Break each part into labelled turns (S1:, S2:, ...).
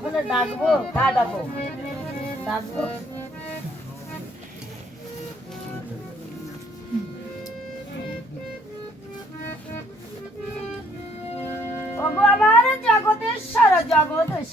S1: তাহলে ডাকবো?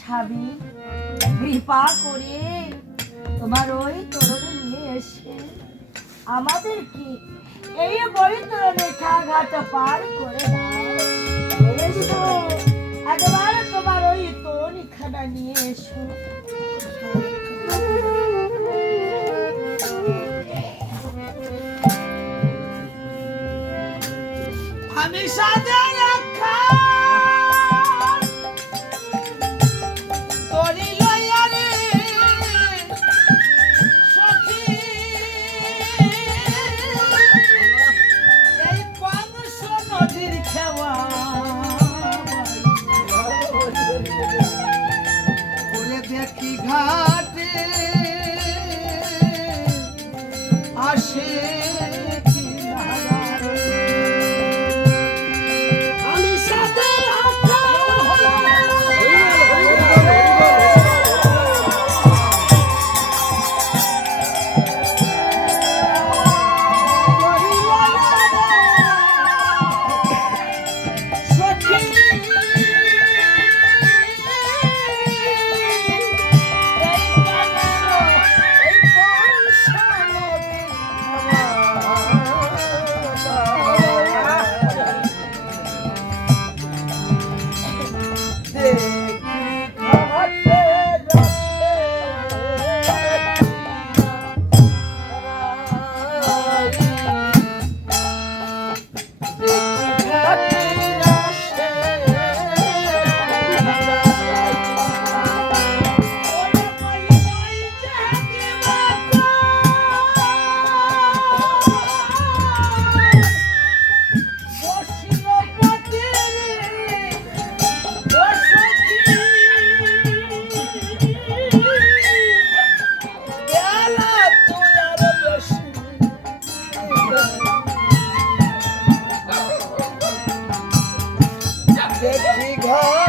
S2: হ্যাঁ
S1: তোমার ওই তরুণী নিয়ে এসে আমাদেরকে এই বৈতরণে ঘাট পার করে দাও? একবার তরুণী খানা নিয়ে এসো।
S3: আমি সাদা God.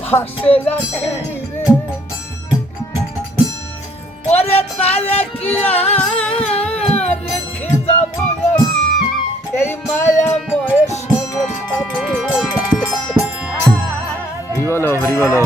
S3: ভাসে রাখে রে। ওরে তারে কি রেখে যাব এই মায়া ময়ে সমস্ত
S4: হরি বলো হরি বলো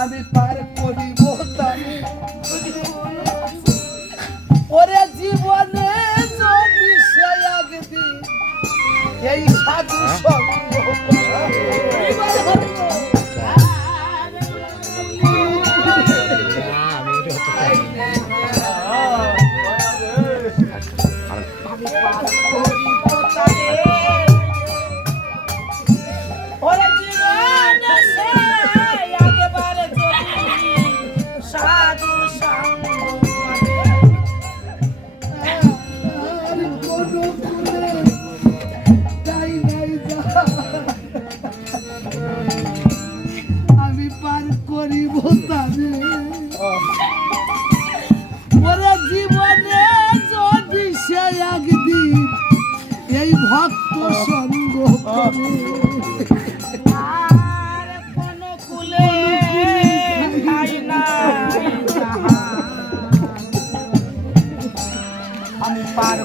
S1: আমি পার করিব ওরে জীবনে যদি সে একদিন এই সাধু সঙ্গ আমি পার
S3: আমি পার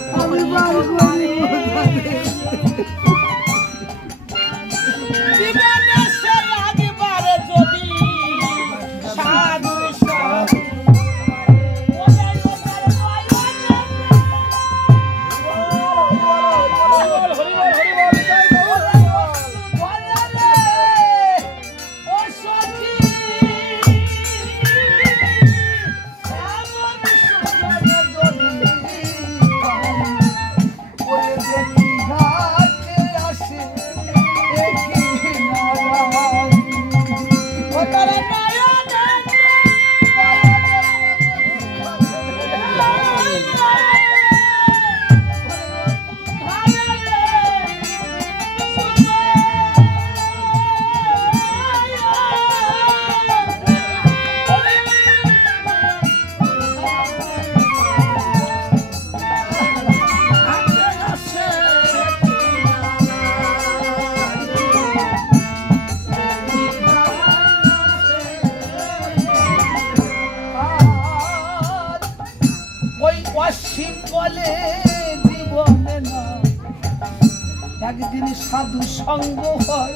S3: সাধু সঙ্গ
S1: হয়।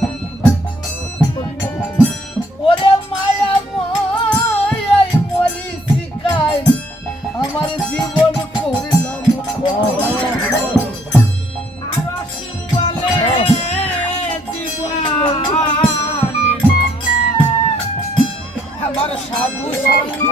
S1: ওরে মায়া মায় মরি শিকায় আমার জীবন করলাম
S3: আমার সাধু সঙ্গ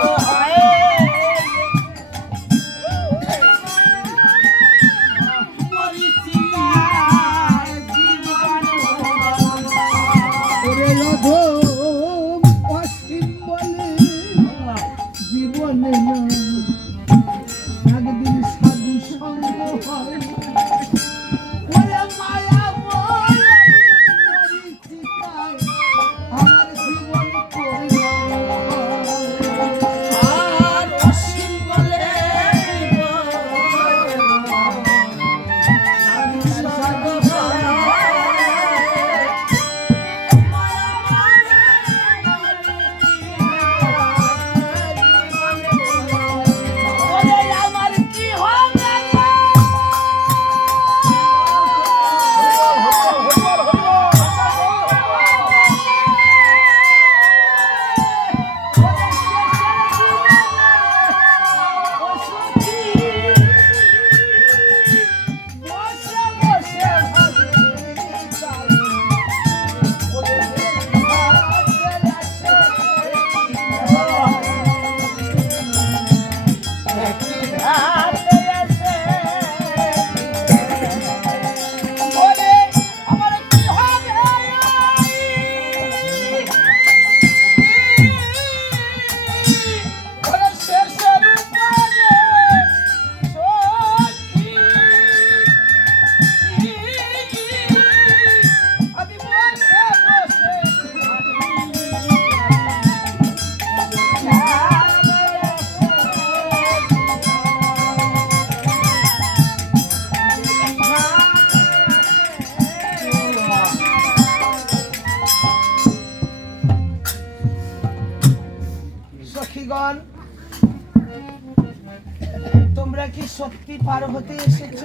S1: পার হতে এসেছ।